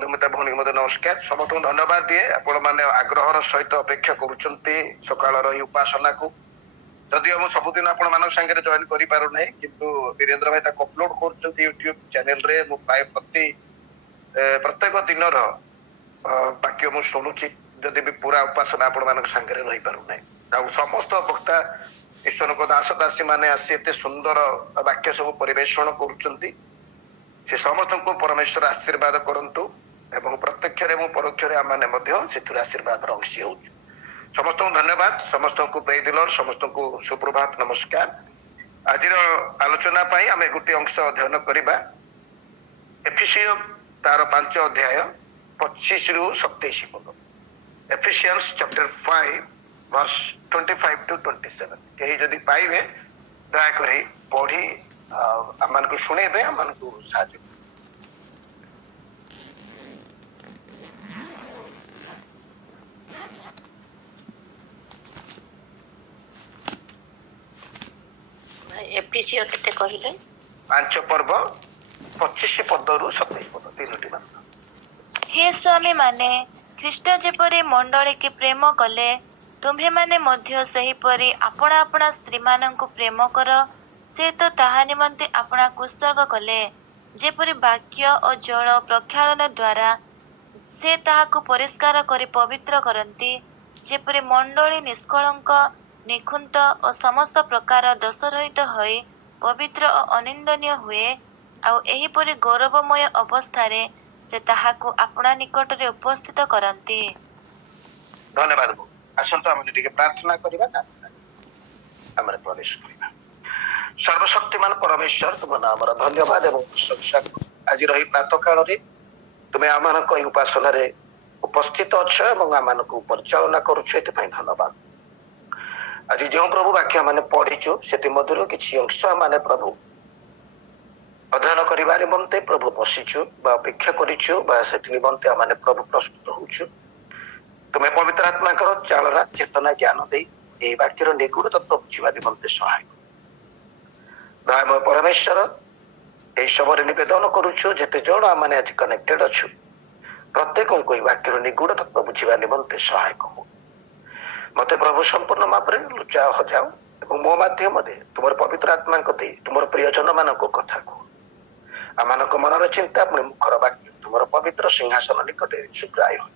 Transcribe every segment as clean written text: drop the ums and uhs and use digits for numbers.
मधुमिता भौणी मध्य नमस्कार समस्त धन्यवाद दिए आपण मैंने आग्रहर सहित अपेक्षा करुँच सकाल उपासना को जदि हम सबुदिन आपण मान संगे जॉइन कर पार ना किंतु वीरेंद्र भाई अपलोड कर यूट्यूब चैनल रे प्राय प्रत्येक दिन वाक्य मुझे शुणुची जदि भी पूरा उपासना आपण मान संगे रही पारू ना समस्त वक्ता ईश्वर को दास दासी मैंने आसी एत सुंदर वाक्य सब परिवेषण कर समस्त को परमेश्वर आशीर्वाद करंतु एवं प्रत्यक्ष परोक्ष आशीर्वाद अंशी हो समस्त धन्यवाद समस्त को प्रे द लॉर्ड समस्त को सुप्रभात नमस्कार आज आलोचना आम गोटे अंश अध्ययन करवा एफिसियो तार 5 अध्याय 25 रु 27 पद एफिसियंस चैप्टर 5 वर्स 25 to 27 कहीं जदि पाइबे दयाक पढ़ी आम को शुणेबे आम को साहाଯ୍य एफिसियो केते कहिले 5 पर्व 25 पद रु 27 पद तीनोटी मात्र हे स्वामी माने ख्रीष्ट जेपरी मंडली की प्रेम कले तुम्हे माने मध्य सही परी अपना अपना स्त्री मानंकु प्रेम कर से तो ताहा निमंते अपना कुसर्ग कले जेपरी वाक्य और जल प्रक्षालन द्वारा से ताहाकु परिष्कार करी पवित्र करंती जेपरी मंडली निष्कलंक निखुंत और समस्त प्रकार दोष रहित होई पवित्र और अनिंदनीय हुए आउ एही परी गौरवमय अवस्थारे से ताहाकु अपना निकट रे उपस्थित करंती। धन्यवाद आसंतो हम टिके प्रार्थना करिबा ना हमरे प्रवेश करिबा सर्वशक्तिमान परमेश्वर तुम नाम धन्यवाद एवं प्रशंसा आज रही प्रातः काल रे तुम्हें आमानक उपासना रे उपस्थित अछ एवं आमानक परिचालना करूछ एते धन्यवाद आज जो प्रभु वाक्य मैंने पढ़ीचु से मधुर किसी अंश मैंने प्रभु अध्ययन करने निमंते प्रभु बसीचु अपेक्षा करूँ निमंते आम प्रभु प्रस्तुत होचु तुम्हें पवित्र आत्मा चालना चेतना ज्ञान दे यही वाक्यर निगूढ़ तत्व बुझा निमंते सहायक दयामय परमेश्वर यही समय निवेदन करुचु जेते जन आम आज कनेक्टेड अच्छु प्रत्येक को वाक्यर निगूढ़ तत्व बुझा निमंते सहायक हो मते प्रभु संपूर्ण मापरे लुचा हजाओ एवं मो माध्यम तुम पवित्र आत्मा दे तुम प्रियजन मान कथा कह आम मनर चिंता पुणी मुखर वाक्य तुम पवित्र सिंहासन निकट शीघ्र हो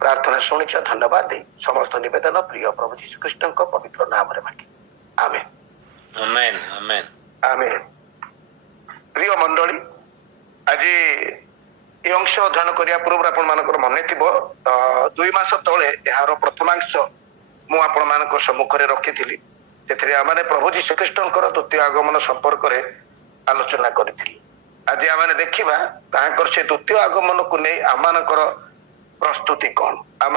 प्रार्थना शुणिच धन्यवाद दे समस्त निवेदन प्रिय प्रभु जीशुख्रीष्ट पवित्र नाम मागे आमेन आमेन आमेन आमेन। प्रिय मंडली आज ये अंश अध्ययन करने पूर्व आप मन थी 2 मास तले यार प्रथमांश मु आपण मान सम्मुख में रखी मैंने प्रभु जीशुख्रीष्ट द्वितीय आगमन संपर्क में आलोचना करी आज आम देखा से द्वितीय आगमन को नहीं आम प्रस्तुति कौन आम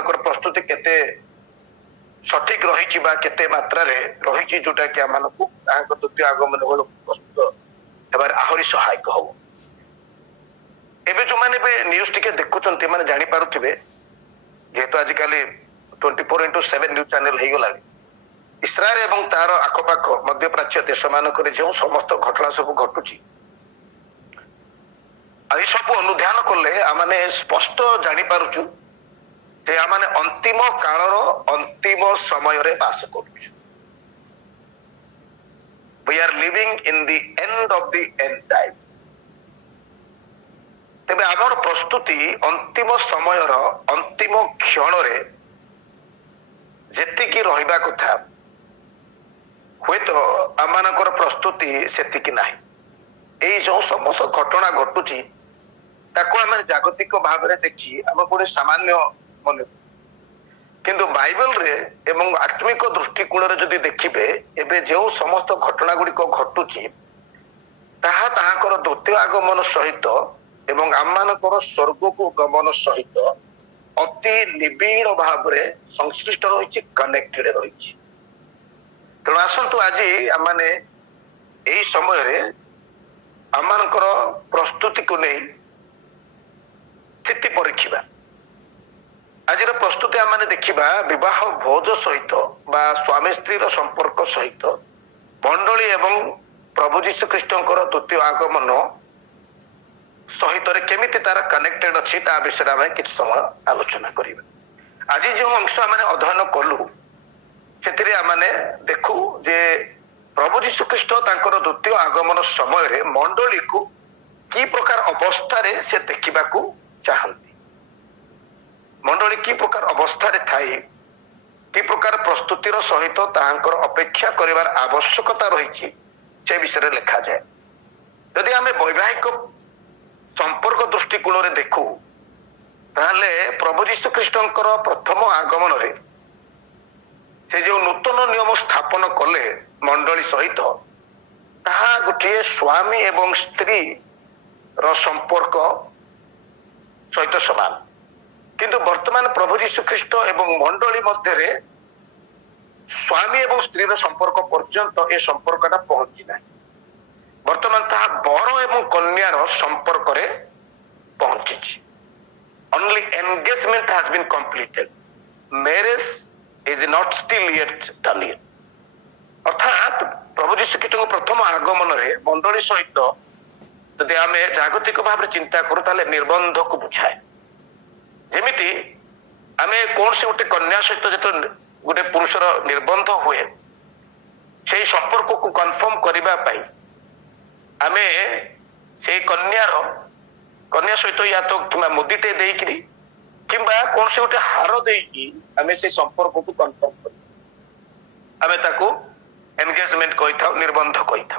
प्रस्तुति केते सठिक रही केते मात्रा रही जोटा कि आम द्वितीय आगमन बेल प्रस्तुत होबार आहरी सहायक हो एबे जो माने न्यूज टिके देखुचंती माने जानि पारुथिबे जेहेतु आजिकल 24/7 न्यूज चैनल हो गला इस्राएल एवं तार आखपाख मध्यप्राच्य देश मानक जो समस्त घटना सब घटुची आई सब अनुध्यान कले आम स्पष्ट जानि पारुचु जे आम अंतिम कालर अंतिम समय रे बास करूछु we are living in the end of the end time तेबे आमर प्रस्तुति अंतिम समय अंतिम क्षण रे जेतिकी रहिबा कथा हुए तो आमानकर प्रस्तुति सेतिकी नाही एई जो समस्त घटना घटुची ताको आम जागतिक भाव में देखी आम गोटे सामान्य मन किंतु बाइबल रे एवं आत्मिक दृष्टिकोण रे जदि देखिबे एबे जो समस्त घटना गुड़िक घटुची ताहा ताहाकर द्वितीय आगमन सहित एवं आममानकर स्वर्ग को गमन सहित अति निबिड़ भाव में संश्लिष्ट रही कनेक्टेड रही तेणु आसतु आज आम यही समय आममानकर प्रस्तुति को नहीं स्थिति परीक्षा आज प्रस्तुति आम देखा विवाह भोज सहित बा स्वामी स्त्री संपर्क सहित मंडली एवं प्रभु जीशुख्रीष्ट द्वितीय आगमन सहित केमिति तार कनेक्टेड अच्छी ता विषय आम कि समय आलोचना करिबा। आज जो अंश आम अध्ययन कलु से आम देखु जे प्रभु जीशु ख्रीष्ट तांकर द्वितीय आगमन समय मंडली को की प्रकार अवस्था रे से देखा चाहती, मंडली की प्रकार अवस्था थाई कि प्रकार प्रस्तुतिर सहित तांकर अपेक्षा करिवार आवश्यकता रही से विषय लिखा जाए। यदि आम वैवाहिक संपर्क दृष्टिकोण रे देखु ताहले प्रभु जीशु ख्रीष्टंकर प्रथम आगमन रे से जो नूतन नियम स्थापन कले मंडली सहित ताहा गोटे स्वामी एवं स्त्री रो संपर्क सहित समान, किंतु वर्तमान प्रभु जीशु ख्रीष्ट एवं मंडली मध्य रे स्वामी एवं स्त्री रो संपर्क पर्यंत ए संपर्कटा पहुंची ना। वर्तमान ताहा बर एवं कन्यार संपर्क रे पहुंची। Only engagement has been completed. Marriage is not still yet done yet. अर्थात प्रभु जीशु ख्रीष्ट प्रथम आगमन रे मंडली सहित यदि आम जागतिक भाव चिंता करूँ ताले निर्बंध को बुझाए। जेमिति आम कौन से गोटे कन्या सहित जो गोटे पुरुषर निर्बंध हुए से संपर्क को कन्फर्म करने आम से कन्या सहित या तो कि मुदीटे देकरी कि कौन से गोटे हार देकी आम से संपर्क को कन्फर्म कर आम ताकू एंगेजमेंट कही था, निर्बंध कही था।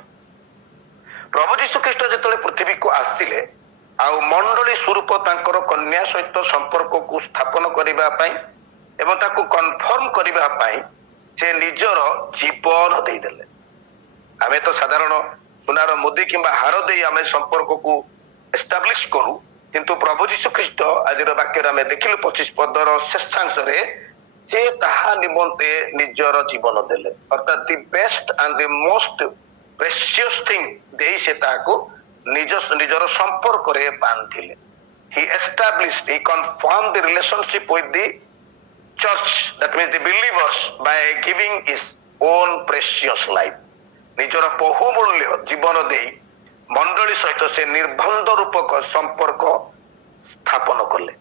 प्रभु जीशु ख्रीष्ट जो पृथ्वी को आसिले आउ मंडली स्वरूप तांकर कन्या सहित संपर्क को स्थापन करने एवं ताकू कन्फर्म करने से निजर जीवन देदेले। आम तो साधारण सुनार मुदी कि हार दे आम संपर्क को एस्टाब्लिश करू, किंतु प्रभु जीशु ख्रीष्ट आज वाक्य आम देखिलु 25 पदर शेषांश से ताहा निमंते निजर जीवन देले, अर्थात the best and the most precious thing दे से ताको निजर संपर्क रे बांधिले। He established, he confirmed the relationship with the church, that means the believers, by giving his own precious life. निजर बहुमूल्य जीवन दे मंडली सहित से निर्बंध रूपक संपर्क स्थापन कले।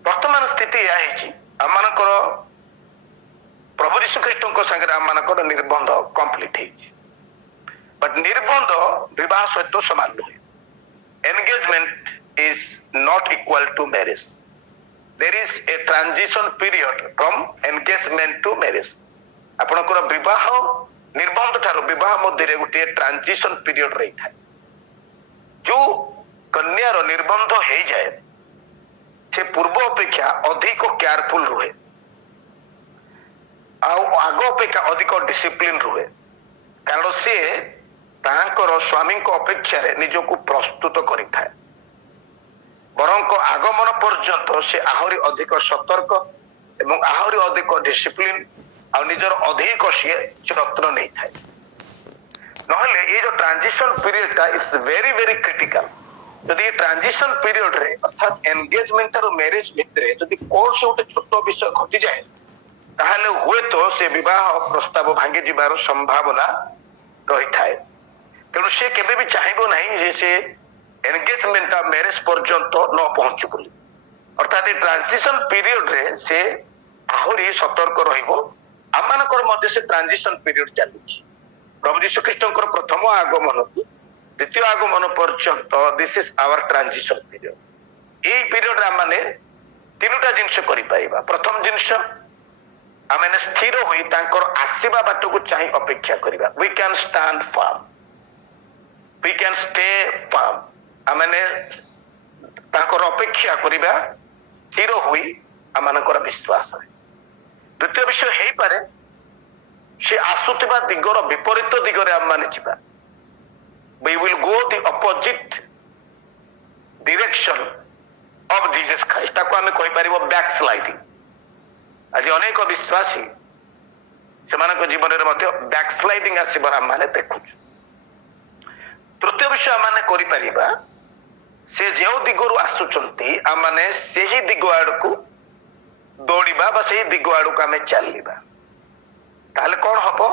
वर्तमान स्थिति यह आमर प्रभु जीशु ख्रीष्ट संगे आमर निर्बंध कंप्लीट है, बट निर्बंध विवाह सहित समान नुहे। Engagement is not equal to marriage. There is a transition period from engagement to marriage. आपनकर विवाह निर्बंध ठार विवाह मध्य गोटे ट्रांजिशन पीरियड रही था। जो कन्यार निर्बंध हो जाए से पूर्व अपेक्षा अधिक केयरफुल रुहे, आग अपेक्षा अधिक डिसिप्लिन रुहे, कारण सी तांकर स्वामी अपेक्षा निजको प्रस्तुत करिथाए। बरं आगमन पर्यंत से आहरी अधिक सतर्क एवं आहरी अधिक डिसिप्लिन आ निजर अधिक सी यत्न नहीं थाए। नहले ये जो ट्रांजिशन पीरियड टा इज वेरी वेरी क्रिटिकल। यदि ट्रांजिशन पीरियड रे अर्थात एंगेजमेंट और मैरिज भितर यदि कौन से गोटे छोट विषय घटी जाए ताहले हुए तो से विवाह प्रस्ताव भांगी जीवार संभावना रही थाए। तेणु से केबे भी चाहिबो नहीं जे से एंगेजमेंट और मैरिज पर्यंत न पहुंचु बोली। अर्थात ट्रांजिशन पीरियड रे से आहरी सतर्क रहिबो। आमानकर मध्य से ट्रांजिशन पीरियड चलुछि। प्रभु जीशु ख्रीष्टंकर प्रथम आगमन द्वितीय आगमन पर्यंत this is our transition period. ए पीरियड आमाने तीनटा जिनिस करि पाइबा। प्रथम जिनिस आमाने स्थिर होई तांकर आसीबा बाट को चाहि अपेक्षा करिबा। We can stand firm, we can stay firm. आमाने तांकर अपेक्षा करिबा स्थिर होई आमानकर विश्वास है। द्वितीय विषय हे पारे से आसुतिबा दिगर विपरीत दिगरे आम माने जिबा। We will go the opposite direction of Jesus Christ. ताको आमे कहि परिबो बैकस्लाइडिंग। आज अनेक विश्वासी सेमानक जीवन रे मध्य बैकस्लाइडिंग आसीबर आम माने देखु। तृतीय विषय आम माने करि परिबा से जेउ दिगरु आसुचंती आम माने सेही दिग आडकू दौड़िबा बा सेही दिग आडकू आमे चलिबा। ताले कोन हबो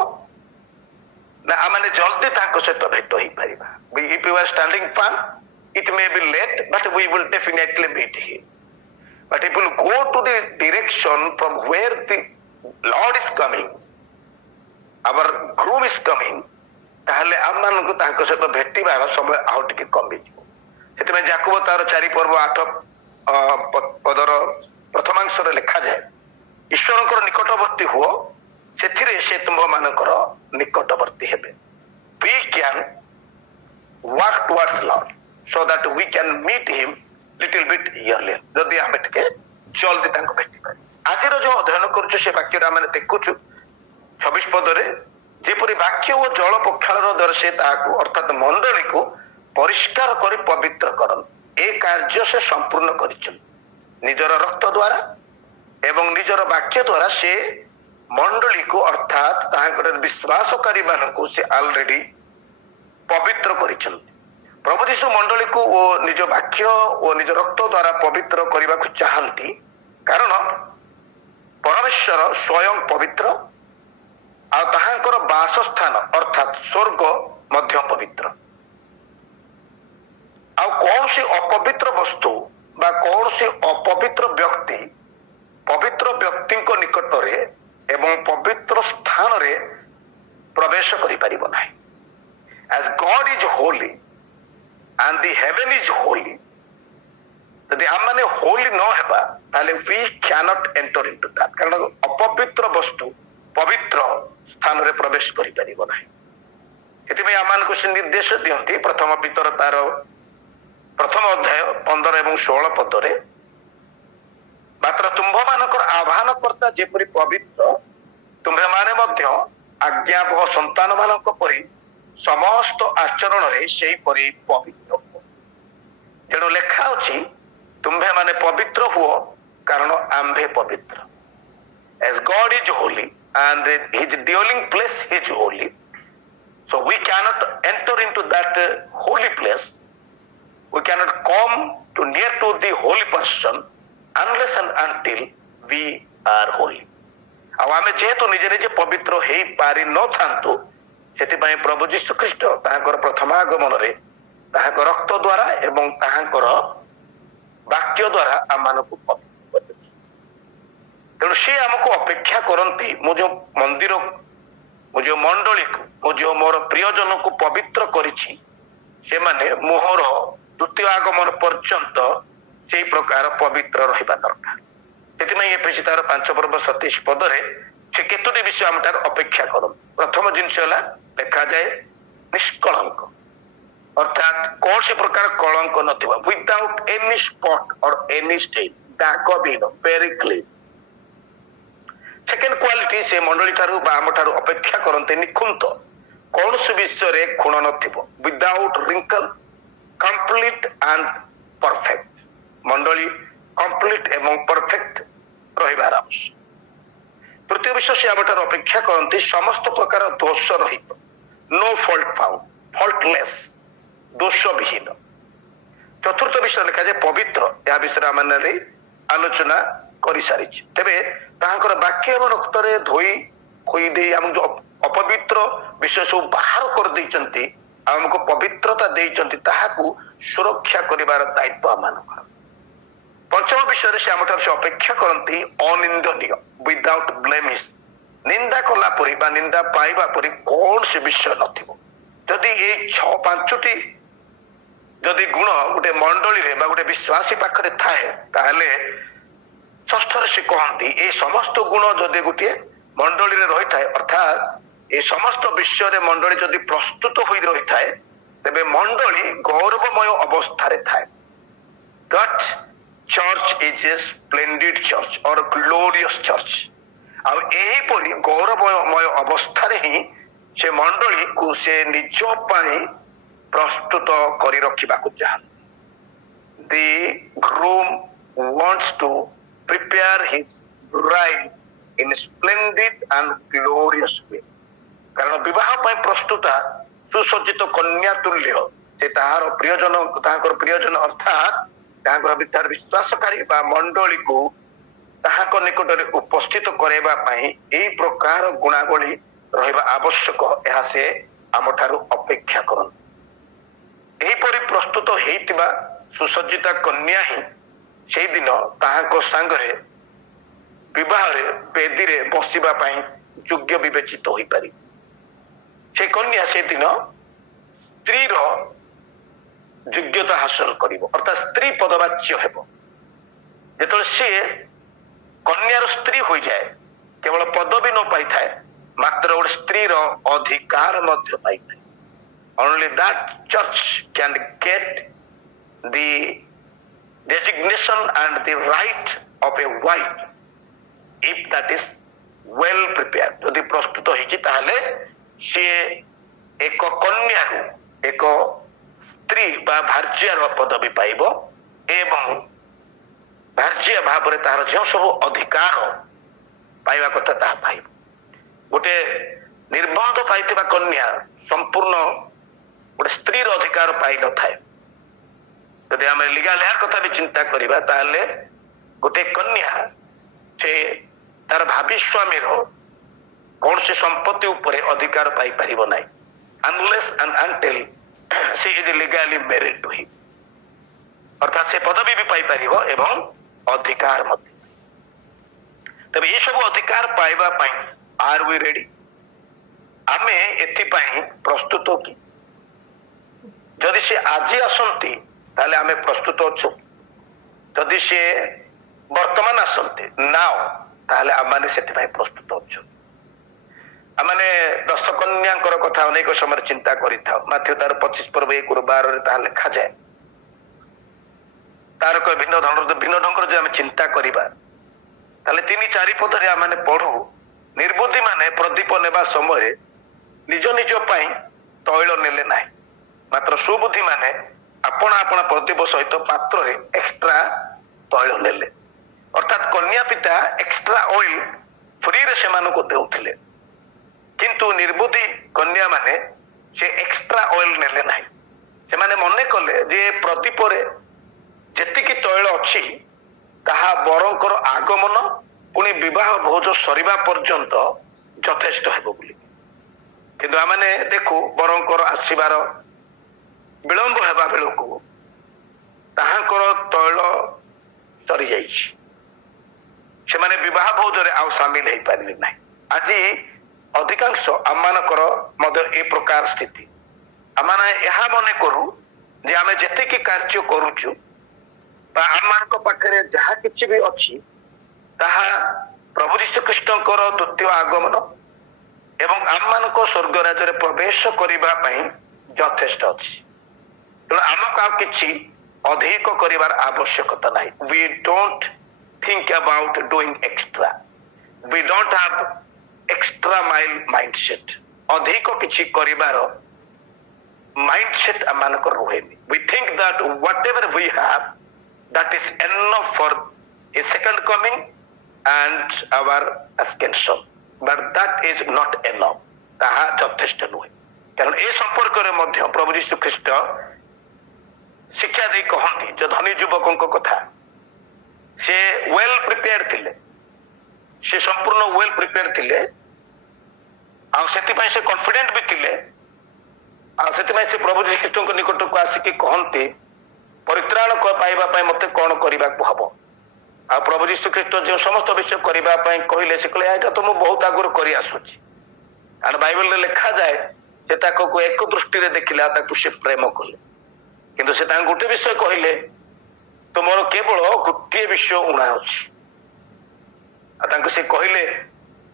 ନା ଆମେ ଜଲ୍ଦି ତାଙ୍କ ସହିତ ଭେଟ ହେଇପାରିବା। If you are standing firm, it may be late, but we will definitely meet him. But if you go to the direction from where the Lord is coming, our groom is coming, ତାହେଲେ ଆମମାନଙ୍କୁ ତାଙ୍କ ସହିତ ଭେଟିବାର ସମୟ ଆଉ ଟିକେ କମିଯିବ। ସେଥିପାଇଁ ଯାକୁବ ତାର 4 ପର୍ବ 8 ପଦର ପ୍ରଥମାଂଶରେ ଲେଖାଯାଏ, ଈଶ୍ୱରଙ୍କର ନିକଟବର୍ତ୍ତୀ ହୁଅ, ସେଥିରେ ସେ ତୁମମାନଙ୍କର ନିକଟବର୍ତ୍ତୀ ହେବେ। We can walk towards Lord so that we can meet him little bit earlier, ଯଦି ଆମେ ଟିକେ ଜଲ୍ଦି ତାଙ୍କୁ ଭେଟିପାରିବା। ଆଜିର ଯୋଉ ଅଧ୍ୟୟନ କରୁଛୁ ସେ ବାକ୍ୟରେ ଆମେ ଦେଖୁଛୁ 26 ପଦରେ, ଯେପରି ବାକ୍ୟ ଓ ଜଳ ପକ୍ଷାଳର ଦ୍ୱାରା ସେ ତାହାକୁ ଅର୍ଥାତ ମଣ୍ଡଳୀକୁ ପରିଷ୍କାର କରି ପବିତ୍ର କରନ୍ତି, ଏ କାର୍ଯ୍ୟ ସେ ସମ୍ପୂର୍ଣ୍ଣ କରିଛନ୍ତି ନିଜର ରକ୍ତ ଦ୍ୱାରା ଏବଂ ନିଜର ବାକ୍ୟ ଦ୍ୱାରା। ସେ ମଣ୍ଡଳୀକୁ ଅର୍ଥାତ ତାହାଙ୍କର ବିଶ୍ୱାସକାରୀ ମାନଙ୍କୁ ସେ ଅଲରେଡି ପବିତ୍ର କରିଛନ୍ତି। ପ୍ରଭୁ ଯୀଶୁ ମଣ୍ଡଳୀକୁ ଓ ନିଜ ବାକ୍ୟ ଓ ନିଜ ରକ୍ତ ଦ୍ୱାରା ପବିତ୍ର କରିବାକୁ ଚାହାନ୍ତି, କାରଣ ପରମେଶ୍ୱର ସ୍ୱୟଂ ପବିତ୍ର ଆଉ ତାହାଙ୍କର ବାସସ୍ଥାନ ଅର୍ଥାତ ସ୍ୱର୍ଗ ମଧ୍ୟ ପବିତ୍ର। ଆଉ କୌଣସି ଅପବିତ୍ର ବସ୍ତୁ ବା କୌଣସି ଅପବିତ୍ର ବ୍ୟକ୍ତି ପବିତ୍ର ବ୍ୟକ୍ତିଙ୍କ ନିକଟରେ ଏବଂ ପବିତ୍ର ସ୍ଥାନରେ ପ୍ରବେଶ କରିପାରିବ ନାହିଁ। As God is holy and the heaven is holy, ଯଦି ଆମମାନେ ହୋଲି ନ ହେବା ତାହେଲେ we cannot enter into that, କାରଣ ଅପବିତ୍ର ବସ୍ତୁ ପବିତ୍ର ସ୍ଥାନରେ ପ୍ରବେଶ କରିପାରିବ ନାହିଁ। ସେଥିପାଇଁ ଆମମାନଙ୍କୁ ସେ ନିର୍ଦ୍ଦେଶ ଦିଅନ୍ତି ପ୍ରଥମ ପିତର ତାର ପ୍ରଥମ ଅଧ୍ୟାୟ 15 ଏବଂ 16 ପଦରେ, ମାତ୍ର ତୁମ୍ଭମାନଙ୍କର ଆହ୍ୱାନକର୍ତ୍ତା ଯେପରି ପବିତ୍ର, ତୁମ୍ଭେମାନେ ମଧ୍ୟ ଆଜ୍ଞାବହ ସନ୍ତାନ ମାନଙ୍କ ପରି ସମସ୍ତ ଆଚରଣରେ ସେହିପରି ପବିତ୍ର ହୁଅ। ତେଣୁ ଲେଖା ଅଛି, ତୁମ୍ଭେମାନେ ପବିତ୍ର ହୁଅ କାରଣ ଆମ୍ଭେ ପବିତ୍ର। As God is holy and his dwelling place is holy, so we cannot enter into that holy place. We cannot come to near to the holy person unless and until we are holy. ଆଉ ଆମେ ଯେହେତୁ ନିଜେ ନିଜେ ପବିତ୍ର ହେଇପାରି ନଥାନ୍ତୁ, ସେଥିପାଇଁ ପ୍ରଭୁ ଯୀଶୁ ଖ୍ରୀଷ୍ଟ ତାହାଙ୍କର ପ୍ରଥମ ଆଗମନରେ ତାହାଙ୍କ ରକ୍ତ ଦ୍ୱାରା ଏବଂ ତାହାଙ୍କର ବାକ୍ୟ ଦ୍ୱାରା ଆମମାନଙ୍କୁ ପବିତ୍ର କରିଥିଲେ। ତେଣୁ ସେ ଆମକୁ ଅପେକ୍ଷା କରନ୍ତି, ମୁଁ ଯୋଉ ମନ୍ଦିର, ମୁଁ ଯୋଉ ମଣ୍ଡଳୀକୁ, ମୁଁ ଯୋଉ ମୋର ପ୍ରିୟଜନକୁ ପବିତ୍ର କରିଛି, ସେମାନେ ମୋର ଦ୍ୱିତୀୟ ଆଗମନ ପର୍ଯ୍ୟନ୍ତ ସେଇ ପ୍ରକାର ପବିତ୍ର ରହିବା ଦରକାର। ସେଥିପାଇଁ ଏଫେସୀ ତାର 5 ପର୍ବ 27 ପଦରେ ସେ କେତୋଟି ବିଷୟ ଆମଠାରୁ ଅପେକ୍ଷା କରନ୍ତି। ପ୍ରଥମ ଜିନିଷ ହେଲା ଲେଖାଯାଏ ନିଷ୍କଳଙ୍କ, ଅର୍ଥାତ କୌଣସି ପ୍ରକାର କଳଙ୍କ ନଥିବ, ୱିଦାଉଟ୍ ଏନି ସ୍ପଟ୍ ଅର୍ ଏନି ଷ୍ଟେନ୍, ଦାଗ ବିହୀନ, ଭେରି କ୍ଲିନ୍। ସେକେଣ୍ଡ କ୍ୱାଲିଟି ସେ ମଣ୍ଡଳୀ ଠାରୁ ବା ଆମ ଠାରୁ ଅପେକ୍ଷା କରନ୍ତି ନିଖୁନ୍ତ, କୌଣସି ବିଷୟରେ ଖୁଣ ନଥିବ, without wrinkle, complete and perfect. ମଣ୍ଡଳୀ କମ୍ପ୍ଲିଟ ଏବଂ ପରଫେକ୍ଟ ରହିବାର ଆବଶ୍ୟକ। ତୃତୀୟ ବିଷୟ ସେ ଆମ ଠାରୁ ଅପେକ୍ଷା କରନ୍ତି ସମସ୍ତ ପ୍ରକାର ଦୋଷ ରହିତ, ନୋ ଫଲ୍ଟ ଫାଉଣ୍ଡ, ଫଲ୍ଟଲେସ୍, ଦୋଷ ବିହୀନ। ଚତୁର୍ଥ ବିଷୟ ଲେଖାଯାଏ ପବିତ୍ର, ଏହା ବିଷୟରେ ଆମେ ଆଲୋଚନା କରିସାରିଛି। ତେବେ ତାହାଙ୍କର ବାକ୍ୟ ଏବଂ ରକ୍ତରେ ଧୋଇ ଖୋଇ ଦେଇ ଆମକୁ ଯୋଉ ଅପବିତ୍ର ବିଷୟ ସବୁ ବାହାର କରିଦେଇଛନ୍ତି, ଆମକୁ ପବିତ୍ରତା ଦେଇଛନ୍ତି, ତାହାକୁ ସୁରକ୍ଷା କରିବାର ଦାୟିତ୍ୱ ଆମମାନଙ୍କର। ପଞ୍ଚମ ବିଷୟରେ ସେ ଆମଠାରୁ ସେ ଅପେକ୍ଷା କରନ୍ତି ଅନିନ୍ଦନୀୟ, ୱିଦାଉଟ୍ ବ୍ଲେମିସ୍, ନିନ୍ଦା କଲା ପରି ବା ନିନ୍ଦା ପାଇବା ପରି କୌଣସି ବିଷୟ ନଥିବ। ଯଦି ଏଇ 5ଟି ଯଦି ଗୁଣ ଗୋଟେ ମଣ୍ଡଳୀରେ ବା ଗୋଟେ ବିଶ୍ୱାସୀ ପାଖରେ ଥାଏ, ତାହେଲେ ଷଷ୍ଠରେ ସେ କହନ୍ତି ଏ ସମସ୍ତ ଗୁଣ ଯଦି ଗୋଟିଏ ମଣ୍ଡଳୀରେ ରହିଥାଏ, ଅର୍ଥାତ ଏ ସମସ୍ତ ବିଷୟରେ ମଣ୍ଡଳୀ ଯଦି ପ୍ରସ୍ତୁତ ହୋଇ ରହିଥାଏ, ତେବେ ମଣ୍ଡଳୀ ଗୌରବମୟ ଅବସ୍ଥାରେ ଥାଏ। That church is a splendid church or glorious church. ଆଉ ଏହିପରି ଗୌରବମୟ ଅବସ୍ଥାରେ ହିଁ ସେ ମଣ୍ଡଳୀକୁ ସେ ନିଜ ପାଇଁ ପ୍ରସ୍ତୁତ କରି ରଖିବାକୁ ଚାହାନ୍ତି। The groom wants to prepare his bride in splendid and glorious way. କାରଣ ବିବାହ ପାଇଁ ପ୍ରସ୍ତୁତ ସୁସଜ୍ଜିତ କନ୍ୟା ତୁଲ୍ୟ ସେ ତାହାର ପ୍ରିୟଜନ, ତାଙ୍କର ପ୍ରିୟଜନ ଅର୍ଥାତ ତାଙ୍କର ଭିତରେ ବିଶ୍ୱାସକାରୀ ବା ମଣ୍ଡଳୀକୁ ତାହାଙ୍କ ନିକଟରେ ଉପସ୍ଥିତ କରାଇବା ପାଇଁ ଏହି ପ୍ରକାର ଗୁଣାବଳୀ ରହିବା ଆବଶ୍ୟକ, ଏହା ସେ ଆମଠାରୁ ଅପେକ୍ଷା କରନ୍ତି। ଏହିପରି ପ୍ରସ୍ତୁତ ହେଇଥିବା ସୁସଜ୍ଜିତା କନ୍ୟା ହିଁ ସେଇଦିନ ତାହାଙ୍କ ସାଙ୍ଗରେ ବିବାହରେ ବେଦୀରେ ବସିବା ପାଇଁ ଯୋଗ୍ୟ ବିବେଚିତ ହୋଇପାରିବ। ସେ କନ୍ୟା ସେଦିନ ସ୍ତ୍ରୀର ଯୋଗ୍ୟତା ହାସଲ କରିବ, ଅର୍ଥାତ୍ ସ୍ତ୍ରୀ ପଦବାଚ୍ୟ ହେବ। ଯେତେବେଳେ ସିଏ କନ୍ୟାର ସ୍ତ୍ରୀ ହୋଇଯାଏ, କେବଳ ପଦବୀ ନ ପାଇଥାଏ, ମାତ୍ର ଗୋଟେ ସ୍ତ୍ରୀର ଅଧିକାର ମଧ୍ୟ ପାଇଥାଏ। Only that church can get the designation and the right of a wife if that is well prepared. ଯଦି ପ୍ରସ୍ତୁତ ହେଇଛି ତାହେଲେ ସିଏ ଏକ କନ୍ୟାରୁ ଏକ ସ୍ତ୍ରୀ ବା ଭାର୍ଯ୍ୟାର ପଦବୀ ପାଇବ ଏବଂ ଭାର୍ଯ୍ୟା ଭାବରେ ତାହାର ଯେଉଁ ସବୁ ଅଧିକାର ପାଇବା କଥା ତାହା ପାଇବ। ଗୋଟେ ନିର୍ବନ୍ଧ ପାଇଥିବା କନ୍ୟା ସମ୍ପୂର୍ଣ୍ଣ ଗୋଟେ ସ୍ତ୍ରୀର ଅଧିକାର ପାଇନଥାଏ। ଯଦି ଆମେ ଲିଗାଲ ହେୟାର କଥା ବି ଚିନ୍ତା କରିବା ତାହେଲେ ଗୋଟେ କନ୍ୟା ସେ ତାର ଭାବି ସ୍ୱାମୀର କୌଣସି ସମ୍ପତ୍ତି ଉପରେ ଅଧିକାର ପାଇପାରିବ ନାହିଁ, unless and until she is legally married to him। ଅର୍ଥାତ୍ ସେ ପଦବୀ ବି ପାଇପାରିବ ଏବଂ ଅଧିକାର ମଧ୍ୟ। ତେବେ ଏସବୁ ଅଧିକାର ପାଇବା ପାଇଁ are we ready? ଆମେ ଏଥିପାଇଁ ପ୍ରସ୍ତୁତ କି? ଯଦି ସେ ଆଜି ଆସନ୍ତି ତାହେଲେ ଆମେ ପ୍ରସ୍ତୁତ ଅଛୁ। ଯଦି ସେ ବର୍ତ୍ତମାନ ଆସନ୍ତି ନାଓ, ତାହେଲେ ଆମମାନେ ସେଥିପାଇଁ ପ୍ରସ୍ତୁତ ଅଛୁ। ଆମମାନେ ଦଶକନ୍ୟାଙ୍କର କଥା ଅନେକ ସମୟରେ ଚିନ୍ତା କରିଥାଉ। ମାଥ୍ୟୁ ତାର 25 ପର୍ବ 1-12 ତାହା ଲେଖାଯାଏ। ତାର ଭିନ୍ନ ଢଙ୍ଗର ଯଦି ଆମେ ଚିନ୍ତା କରିବା ତାହେଲେ 3-4 ପଦରେ ଆମେ ପଢୁ, ନିର୍ବୁଦ୍ଧି ମାନେ ପ୍ରଦୀପ ନେବା ସମୟରେ ନିଜ ନିଜ ପାଇଁ ତୈଳ ନେଲେ ନାହିଁ, ମାତ୍ର ସୁବୁଦ୍ଧି ମାନେ ଆପଣା ଆପଣା ପ୍ରଦୀପ ସହିତ ପାତ୍ରରେ ଏକ୍ସଟ୍ରା ତୈଳ ନେଲେ। ଅର୍ଥାତ୍ କନ୍ୟା ପିତା ଏକ୍ସଟ୍ରା ଅଏଲ ଫ୍ରିରେ ସେମାନଙ୍କୁ ଦେଉଥିଲେ, କିନ୍ତୁ ନିର୍ବୁଦ୍ଧି କନ୍ୟା ମାନେ ସେ ଏକ୍ସଟ୍ରା ଅଏଲ ନେଲେ ନାହିଁ। ସେମାନେ ମନେ କଲେ ଯେ ପ୍ରଦୀପରେ ଯେତିକି ତୈଳ ଅଛି ତାହା ବରଙ୍କର ଆଗମନ ପୁଣି ବିବାହ ଭୋଜ ସରିବା ପର୍ଯ୍ୟନ୍ତ ଯଥେଷ୍ଟ ହେବ ବୋଲି। କିନ୍ତୁ ଆମେ ଦେଖୁ ବରଙ୍କର ଆସିବାର ବିଳମ୍ବ ହେବା ବେଳକୁ ତାହାଙ୍କର ତୈଳ ସରିଯାଇଛି, ସେମାନେ ବିବାହ ଭୋଜରେ ଆଉ ସାମିଲ ହେଇପାରିଲେ ନାହିଁ। ଆଜି ଅଧିକାଂଶ ଆମମାନଙ୍କର ମଧ୍ୟ ଏ ପ୍ରକାର ସ୍ଥିତି। ଆମେ ଏହା ମନେ କରୁ ଯେ ଆମେ ଯେତିକି କାର୍ଯ୍ୟ କରୁଛୁ ବା ଆମମାନଙ୍କ ପାଖରେ ଯାହା କିଛି ବି ଅଛି ତାହା ପ୍ରଭୁ ଯୀଶୁଖ୍ରୀଷ୍ଟଙ୍କର ଦ୍ୱିତୀୟ ଆଗମନ ଏବଂ ଆମମାନଙ୍କ ସ୍ୱର୍ଗ ରାଜ୍ୟରେ ପ୍ରବେଶ କରିବା ପାଇଁ ଯଥେଷ୍ଟ ଅଛି। ତେଣୁ ଆମକୁ ଆଉ କିଛି ଅଧିକ କରିବାର ଆବଶ୍ୟକତା ନାହିଁ। We don't think about doing extra. We don't have extra mile mindset. ଅଧିକ କିଛି କରିବାର mindset ଆମମାନଙ୍କର ରୁହେନି। We think that whatever we have, that is enough for a second coming and our ascension. But that is not enough. ତାହା ଯଥେଷ୍ଟ ନୁହେଁ। କାରଣ ଏ ସମ୍ପର୍କରେ ମଧ୍ୟ ପ୍ରଭୁ ଯୀଶୁ ଖ୍ରୀଷ୍ଟ ଶିକ୍ଷା ଦେଇ କହନ୍ତି, ଯେ ଧନୀ ଯୁବକଙ୍କ କଥା, ସେ ୱେଲ୍ ପ୍ରିପେୟାର ଥିଲେ, ସେ ସମ୍ପୂର୍ଣ୍ଣ ୱେଲ୍ ପ୍ରିପେୟାର ଥିଲେ, ଆଉ ସେଥିପାଇଁ ସେ କନଫିଡେଣ୍ଟ ବି ଥିଲେ। ଆଉ ସେଥିପାଇଁ ସେ ପ୍ରଭୁ ଯୀଶୁଖ୍ରୀଷ୍ଟଙ୍କ ନିକଟକୁ ଆସିକି କହନ୍ତି, ପରିତ୍ରାଣ ପାଇବା ପାଇଁ ମତେ କଣ କରିବାକୁ ହବ? ଆଉ ପ୍ରଭୁ ଯୀଶୁଖ୍ରୀଷ୍ଟ ଯେଉଁ ସମସ୍ତ ବିଷୟ କରିବା ପାଇଁ କହିଲେ, ସେ କହିଲେ ଏଇଟା ତ ମୁଁ ବହୁତ ଆଗରୁ କରି ଆସୁଛି। ଆଉ ବାଇବଲରେ ଲେଖାଯାଏ ସେ ତାକୁ ଏକ ଦୃଷ୍ଟିରେ ଦେଖିଲା, ତାକୁ ସେ ପ୍ରେମ କଲେ। କିନ୍ତୁ ସେ ତାଙ୍କୁ ଗୋଟେ ବିଷୟ କହିଲେ, ତୁମର କେବଳ ଗୋଟିଏ ବିଷୟ ଉଣା ଅଛି। ଆଉ ତାଙ୍କୁ ସେ କହିଲେ,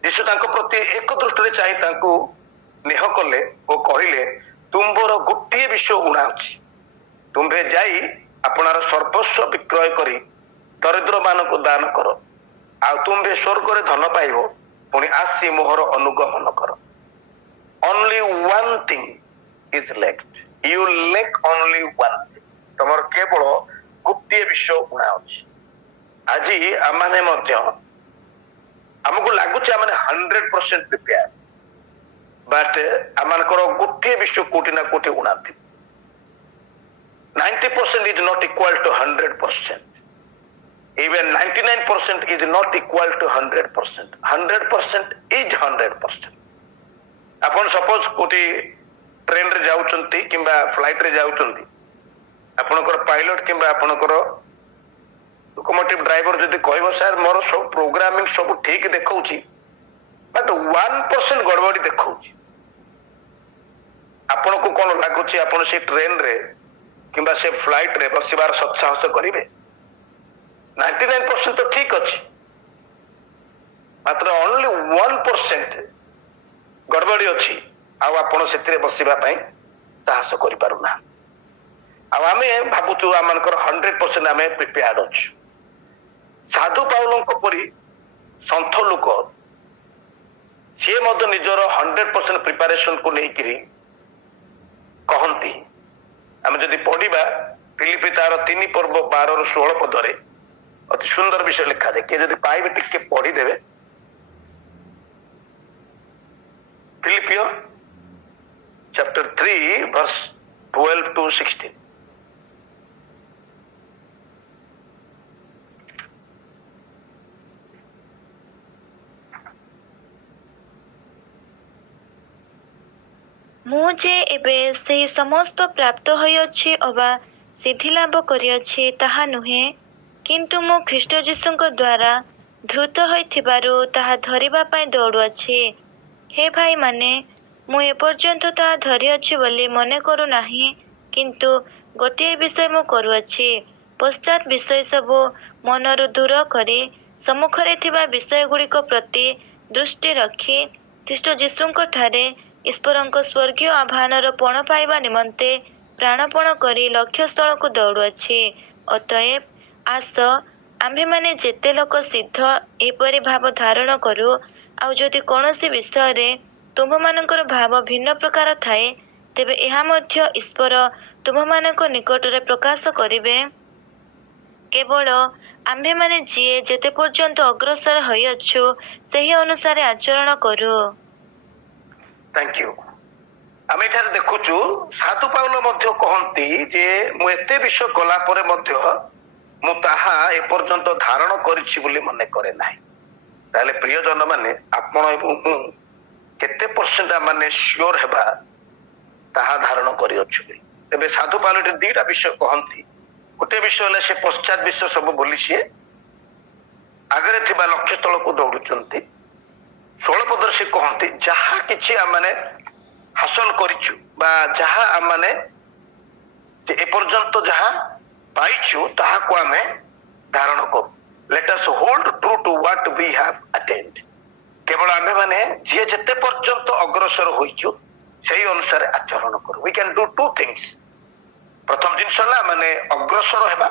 ଯୀଶୁ ତାଙ୍କ ପ୍ରତି ଏକ ଦୃଷ୍ଟିରେ ଚାହିଁ ତାଙ୍କୁ ସ୍ନେହ କଲେ ଓ କହିଲେ, ତୁମ୍ଭର ଗୋଟିଏ ବିଷୟ ଉଣା ଅଛି। ତୁମ୍ଭେ ଯାଇ ଆପଣାର ସର୍ବସ୍ୱ ବିକ୍ରୟ କରି ଦରିଦ୍ର ମାନଙ୍କୁ ଦାନ କର, ଆଉ ତୁମ୍ଭେ ସ୍ୱର୍ଗରେ ଧନ ପାଇବ, ପୁଣି ଆସି ମୋହର ଅନୁଗମନ କର। Only one thing is left. You lack only one thing. ତମର କେବଳ ଗୋଟିଏ ବିଷୟ ଉଣା ଅଛି। ଆଜି ଆମେ ମଧ୍ୟ ଆମକୁ ଲାଗୁଛି ଆମେ 100% ପ୍ରିପେୟାର, ବଟ୍ ଆମମାନଙ୍କର ଗୋଟିଏ ବିଷୟ କୋଉଠି ନା କୋଉଠି ଉଣା ଥିବ। 90% is not equal to 100%. Even 99% is not equal to 100%. 100% is 100%. ଆପଣ ସପୋଜ କୋଉଠି ट्रेन रे जाउचंती किंबा फ्लाइट रे जाउचंती आपनकर पायलट किंबा आपनकर लोकोमोटिव ड्राइवर जदि कहबो सर मोर सब प्रोग्रामिंग सब ठीक देखौची बट 1% गड़बड़ी देखौची आपन को कोन लागुची आपन से ट्रेन रे किंबा से फ्लाइट रे बसिबार सत्साहस करिवे 99% तो ठीक अछि मात्र ओनली 1% गड़बड़ी अछि आ आपण सेतिरे बसिबा पई साहस करि पारुना आ आमे भाबुचु आमनकर 100% आमे प्रिपेयर्ड अछि साधु पाउलंक परी संथ लोक से मत निजर 100% प्रिपरेशन को लेकिरी कहंती आमे जदि पढ़िबा फिलिपि तार 3 पर्व 12 ରୁ 16 पदरे अति सुंदर विषय लिखा जाए कि जदि पाइबे टिके पढ़ी देबे फिलिपियो chapter 3 verse 12 to 16 ମୁଁ ଯେ ଏବେ ସେହି ସମସ୍ତ ପ୍ରାପ୍ତ ହୋଇଅଛି ଅବା ସିଦ୍ଧି ଲାଭ କରିଅଛି ତାହା ନୁହେଁ, କିନ୍ତୁ ମୁଁ ଖ୍ରୀଷ୍ଟ ଯୀଶୁଙ୍କ ଦ୍ୱାରା ଧୃତ ହୋଇଥିବାରୁ ତାହା ଧରିବା ପାଇଁ ଦୌଡ଼ୁଅଛି। ହେ ଭାଇମାନେ, ମୁଁ ଏପର୍ଯ୍ୟନ୍ତ ତାହା ଧରିଅଛି ବୋଲି ମନେ କରୁନାହିଁ, କିନ୍ତୁ ଗୋଟିଏ ବିଷୟ ମୁଁ କରୁଅଛି, ପଶ୍ଚାତ୍ ବିଷୟ ସବୁ ମନରୁ ଦୂର କରି ସମ୍ମୁଖରେ ଥିବା ବିଷୟଗୁଡ଼ିକ ପ୍ରତି ଦୃଷ୍ଟି ରଖି ଖ୍ରୀଷ୍ଟ ଯୀଶୁଙ୍କ ଠାରେ ଈଶ୍ୱରଙ୍କ ସ୍ୱର୍ଗୀୟ ଆହ୍ୱାନର ପଣ ପାଇବା ନିମନ୍ତେ ପ୍ରାଣପଣ କରି ଲକ୍ଷ୍ୟସ୍ଥଳକୁ ଦୌଡ଼ୁଅଛି। ଅତଏବ ଆସ, ଆମ୍ଭେମାନେ ଯେତେ ଲୋକ ସିଦ୍ଧ ଏପରି ଭାବ ଧାରଣ କରୁ। ଆଉ ଯଦି କୌଣସି ବିଷୟରେ ତୁମ୍ଭମାନଙ୍କର ଭାବ ଭିନ୍ନ ପ୍ରକାର ଥାଏ, ତେବେ ଏହା ମଧ୍ୟ ଈଶ୍ୱର ତୁମ୍ଭମାନଙ୍କ ନିକଟରେ ପ୍ରକାଶ କରିବେ। କେବଳ ଆମ୍ଭେମାନେ ଯିଏ ଯେତେ ପର୍ଯ୍ୟନ୍ତ ଅଗ୍ରସର ହୋଇଅଛୁ ସେହି ଅନୁସାରେ ଆଚରଣ କରୁ। थैंक यू आम एठारे देखुचु साधु पाउल मध्य कहंती जे मु एते विषय कला परे मध्य मु ताहा ए पर्यंत धारण करिछि बोली मने करे नाही। ताले प्रियजन माने आपण एवं मु केते परसेंट माने श्योर हेबा ताहा धारण करिअछु। तबे साधु पाउल ए दीटा विषय कहंती गोटे विषय हले से पश्चात विषय सब बोली सी आगरे थिबा लक्ष्य स्थल को दौड़ुचंती। 16 पदर से कहते जहा किछि आमने हासिल करिछु बा जहा आमने ए पर्यंत जहा पाइछु ताहा को आमे धारण करू। Let us hold true to what we have attend. केवल आमे माने जे जते पर्यंत अग्रसर होइछु सेही अनुसार आचरण करू। We can do two things. प्रथम जिंस हला माने अग्रसर हेबा।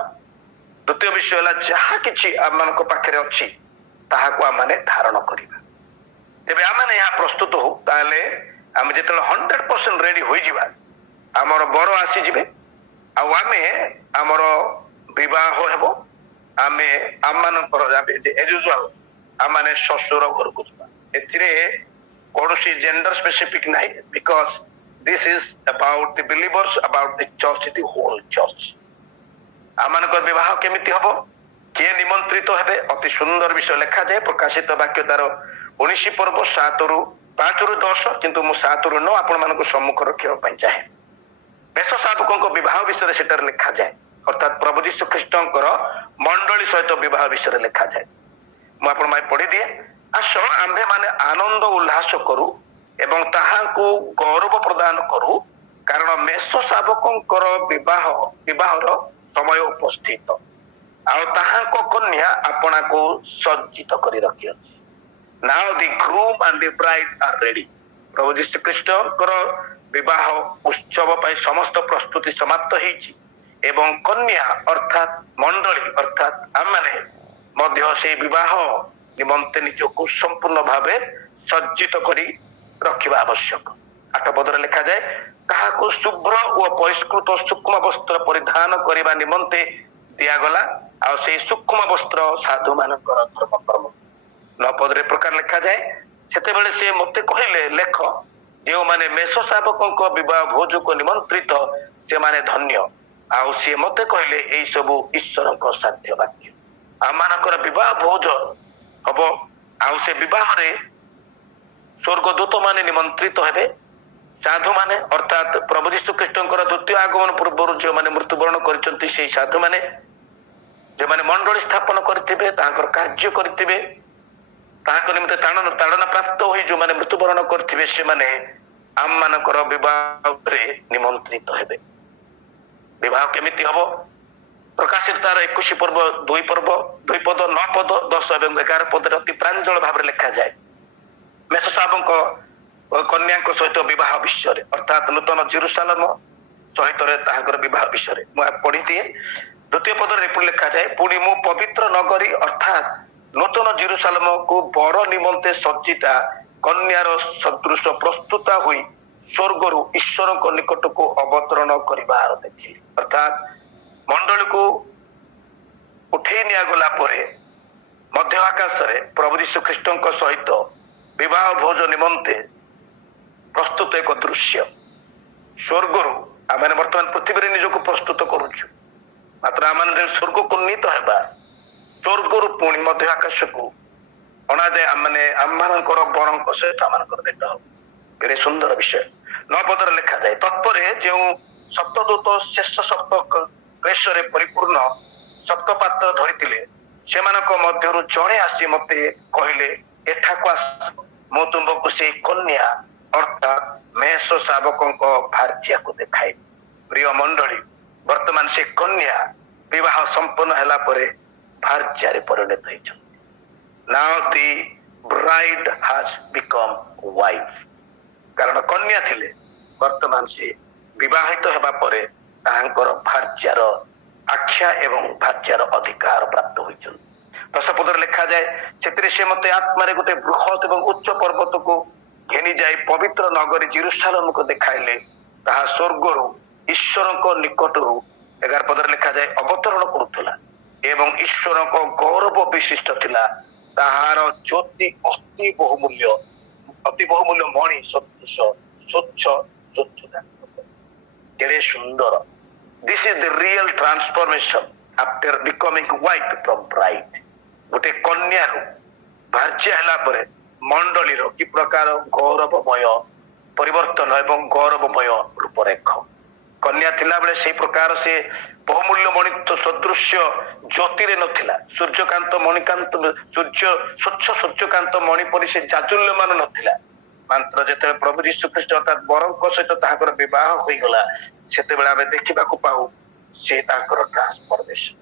द्वितीय विषय हला जहा किछि आमनको पाखरे अछि ताहा को आमने धारण करिबा। तेबे आमने यहाँ प्रस्तुत हो ताले आम जो 100% रेडी हो जावा आमर बर आसी जिबे आमे आमर विवाह हेबो आमे आमनकर एज यूजुअल आमने ससुर घर को जावा। एथिरे कोनोसी जेंडर स्पेसिफिक नाही because this is about the believers about the church the whole church. आमनकर विवाह केमिति हबो के निमंत्रित हेबे अति सुंदर विषय लिखा जाए प्रकाशित वाक्य तार 19 पर्व 7 ରୁ 5 ରୁ 10 किंतु मु 7 ରୁ 9 आपण मानको सम्मुख रखियो पई चाहे। बेस साधुकंक विवाह विषय सेटर लिखा जाए अर्थात प्रभु यीशु ख्रीष्टंकर मंडली सहित विवाह विषय लिखा जाए। मु आपण माय पढी दिए आस आंभे माने आनंद उल्लास करू एवं ताहाको गौरव प्रदान करू कारण मेष साधुकंकर विवाहर समय उपस्थित आ ताहाको कन्या आपणाको सज्जित करी रखियो। Now the groom and the bride are ready. प्रभु यीशु ख्रीष्टकर विवाह उत्सव पई समस्त प्रस्तुति समाप्त हेछि एवं कन्या अर्थात मंडली अर्थात आमने मध्य से विवाह निमंते निजको संपूर्ण भावे सज्जित करी रखिबा आवश्यक। 8 पदरे लिखा जाए काहाको शुभ्र और परिष्कृत सूक्ष्म वस्त्र परिधान करिबा निमंते दियागला आ से सूक्ष्म वस्त्र साधु मानकर धर्म कर्म। 9 पदरे प्रकार लिखा जाए सेते बेले से मते कहिले लेख जो माने मेष शावक विवाह भोज को निमंत्रित से माने धन्य आउ सी मते कहले एई सब ईश्वर को साध्य वाक्य आमानकर विवाह भोज हबो आउ से विवाह रे स्वर्गदूत माने निमंत्रित हेबे साधु माने अर्थात प्रभु यीशु ख्रीष्टंकर द्वितीय आगमन पूर्व जो माने मृत्युवरण करछंती सेही साधु माने जो माने मंडली स्थापन करथिबे तांकर कार्य करथिबे तांकर निमित्त ताड़ना प्राप्त होई जो माने मृत्युवरण करथिबे से माने आम मानकर विवाह रे निमंत्रित हेबे। विवाह केमिति हबो प्रकाशित तार 21 पर्व 2 पद 9 पद 10 एवं 11 पद अति प्रांजल भाव लिखा जाए मेषशाबक कन्या सहित विवाह विषय अर्थात नूतन जेरुसालेम सहित विवाह विषय पढ़ी दिए। द्वितीय पद लिखा जाए पुणी मु पवित्र नगरी अर्थात नूतन जेरुसालेम को बड़ निमंते सज्जिता कन्यार सदृश प्रस्तुता हुई स्वर्गरु ईश्वर निकट को अवतरण कर देखी अर्थात मंडल को उठे निगला मध्य आकाश प्रभु यीशु ख्रीष्ट सहित विवाह भोज निमंते प्रस्तुत एक दृश्य स्वर्गरु आम बर्तमान पृथ्वी निजक प्रस्तुत करुचु मात्र आम स्वर्ग को नीत है स्वर्गरु पुणी मध्य आकाश को अणा जाए आम बर सहित आम भेट हम केड़े सुंदर विषय 9 पदर लिखा जाए तत्पर जो सप्तदूत शेष सप्त क्लेश परिपूर्ण सप्तपात्र धरी से मध्य जड़े आसी मत कहले एठाक मु तुमको से कन्या अर्थात मेष शावकों भार्या को देखाई। प्रिय मंडली वर्तमान से कन्या विवाह संपन्न होला परे भार्या परिणत होती now the bride has become wife कारण कन्या थिले वर्तमान से विवाहित हेबा परे तांकर भार्यार आख्या एवं भार्यार अधिकार प्राप्त होइछन। 10 पदर लिखा जाए से मते आत्मा गोटे बृहत एवं उच्च पर्वत को घेनी जाए पवित्र नगरी जेरुसालेम को देखाइले ताहा स्वर्गरु ईश्वर निकट 11 पदर लिखा जाए अवतरण करुला एवं ईश्वर को गौरव विशिष्ट थिला ताहार ज्योति अति बहुमूल्य मणि सदृश स्वच्छ केड़े सुंदर। This is the real transformation after becoming wife from bride गोटे कन्या भार्या हला परे मंडली कि प्रकार गौरवमय परिवर्तन एवं गौरवमय रूपरेख कन्या थिला बेले से प्रकार से बहुमूल्य मणित्व सदृश ज्योति नथिला सूर्यकांत मणिकांत सूर्य स्वच्छ सूर्यकांत मणिपरी से जाजुल्यमान नथिला मात्र जेते प्रभु यीशु ख्रीष्ट अर्थात बरंक सहित ताहाकर विवाह होईगला सेते बेला आमे देखिबाकू पाऊ से ताहाकर transformation.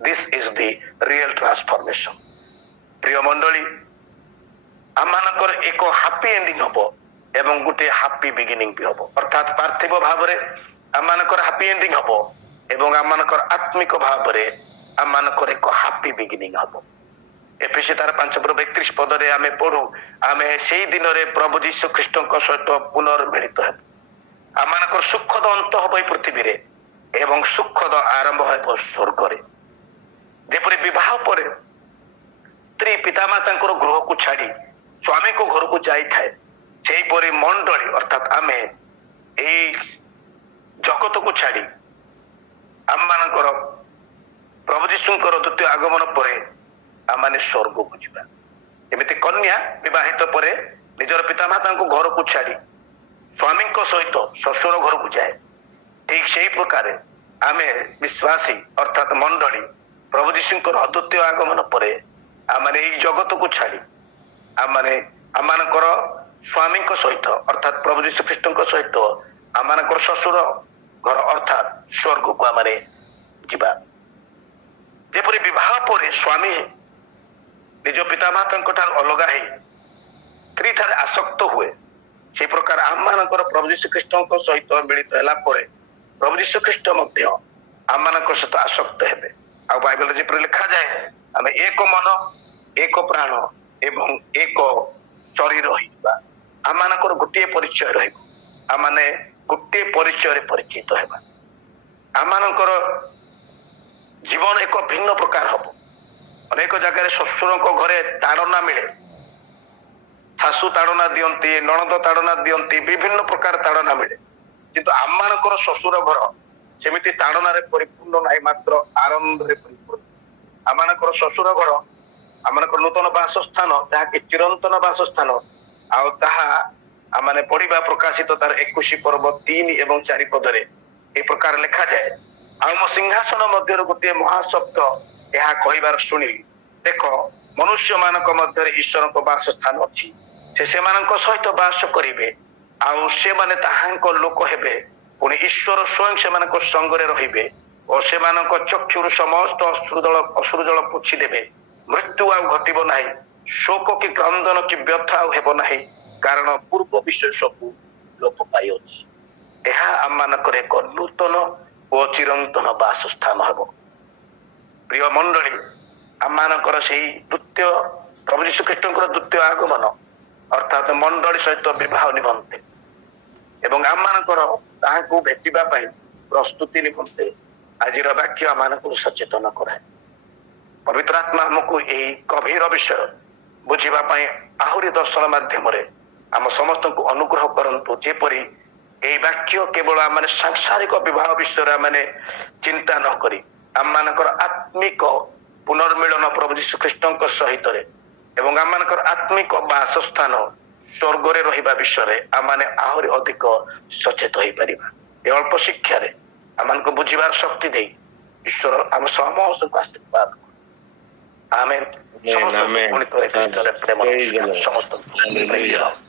This is the real transformation. प्रिय मंडली आमानकर एक हैप्पी एंडिंग हबो एवं गुटे हैप्पी बिगिनिंग भी हबो अर्थात पार्थिव भाव रे आमानकर हैप्पी एंडिंग हबो एवं आमानकर आत्मिक भाव रे आमानकर एक हैप्पी बिगिनिंग हबो। एफएसी तार 5:31 पद रे आमे पढू आमे सेही दिन रे प्रभु यीशु ख्रीष्ट सहित पुनर्मिलित हेबु आमानकर सुखद अंत हबो पृथ्वी रे एवं सुखद आरंभ हेबो स्वर्ग रे। जेपरि विवाह परे स्त्री पितामातांकर गृह को छाड़ी स्वामी को घर को जाई थाए सेही परि मंडली अर्थात आमे एई जगत को छाड़ी आम मानकर प्रभु यीशुंकर द्वितीय आगमन परे आमाने स्वर्ग को जिबा एमिति कन्या विवाहित परे निजर पितामाता को घर को छाड़ी स्वामी सहित ससुर घर को जाए ठीक से प्रकार आमे विश्वासी अर्थात मंडली प्रभु यीशुंकर अद्वितीय आगमन परे आमाने एई जगत को छाड़ी आमाने आमानकर स्वामी सहित अर्थात प्रभु यीशु ख्रीष्ट सहित आमानकर ससुर घर अर्थात स्वर्ग को आमाने जिबा। जेपरि विवाह परे स्वामी निज पितामाता अलगा है स्त्री ठारे आसक्त हुए से प्रकार आम मानकर प्रभु यीशु ख्रीष्ट सहित मिलित होला परे प्रभु यीशु ख्रीष्ट मध्य आम मानकर सहित आसक्त हेबे। आ बाइबल जेपरि लिखा जाए आमे एक मन एक प्राण एवं एक शरीर रहिबा आम मानकर गोटे परिचय रहइबो आम माने गोटे परिचय रे परिचित हेबा आम मानकर जीवन एक भिन्न प्रकार हबो। अनेक जगह ससुर घरे ताड़ना मिले शाशु ताड़ना दियंती नणद ताड़ना दियंती विभिन्न प्रकार ताड़ना मिले किंतु आम मानकर ससुर घर सेमिति ताड़ना रे परिपूर्ण नाही मात्र आनंद रे परिपूर्ण। आम मानकर ससुर घर आम मानकर नूतन बासस्थान जहा कि चिरंतन बासस्थान आ ताहा आमने पढ़िबा प्रकाशित तार 21 पर्व 3 एवं 4 पदरे ए प्रकार लिखा जाए आ मो सिंहासन मध्य गोटे महाशब्द यह कहबार शुणी देख मनुष्य मानक मध्य ईश्वर को वासस्थान अच्छी से सहित वास करेंगे आउ से माने ताहांको लोक हेबे पुणी ईश्वर स्वयं से संगरे रहिबे और से चक्षुर समस्त असुरजल पोछि देबे मृत्यु आ घटिबो नाही शोक की क्रंदन की व्यथा हेबो नाही कारण पूर्व विषय सब लोप पाई अछि यह आम मानकर एक नूतन और चिरंतन वासस्थान हेबो प्रिय मंडली आम मानकर से द्वितीय प्रभु यीशु ख्रीष्टଙ୍କର द्वितीय आगमन अर्थात मंडली सहित विवाह निमंते एवं आम मानकर ताहाକୁ भेटिबा ପାଇଁ प्रस्तुति निमंते आज वाक्य आम मानକୁ सचेतन कराए पवित्र आत्मा हमको यही गभीर विषय बुझिबा ପାଇଁ आहुरी दर्शन माध्यम आम समस्त को अनुग्रह करंतु जेपरी यही वाक्य केवल आम सांसारिक विवाह विषय आम चिंता न करी आम मानकर आत्मिक पुनर्मिलन प्रभु यीशु ख्रीष्टଙ୍କ सहित एवं आम मानकर आत्मिक वासस्थान स्वर्गरे रहिबा विषय आम आहुरी अधिक सचेत हो पारिबा ए अल्प शिक्षा आम को बुझिबार शक्ति दे ईश्वर आम समस्त को आशीर्वाद आमेन समस्त प्रेम समस्त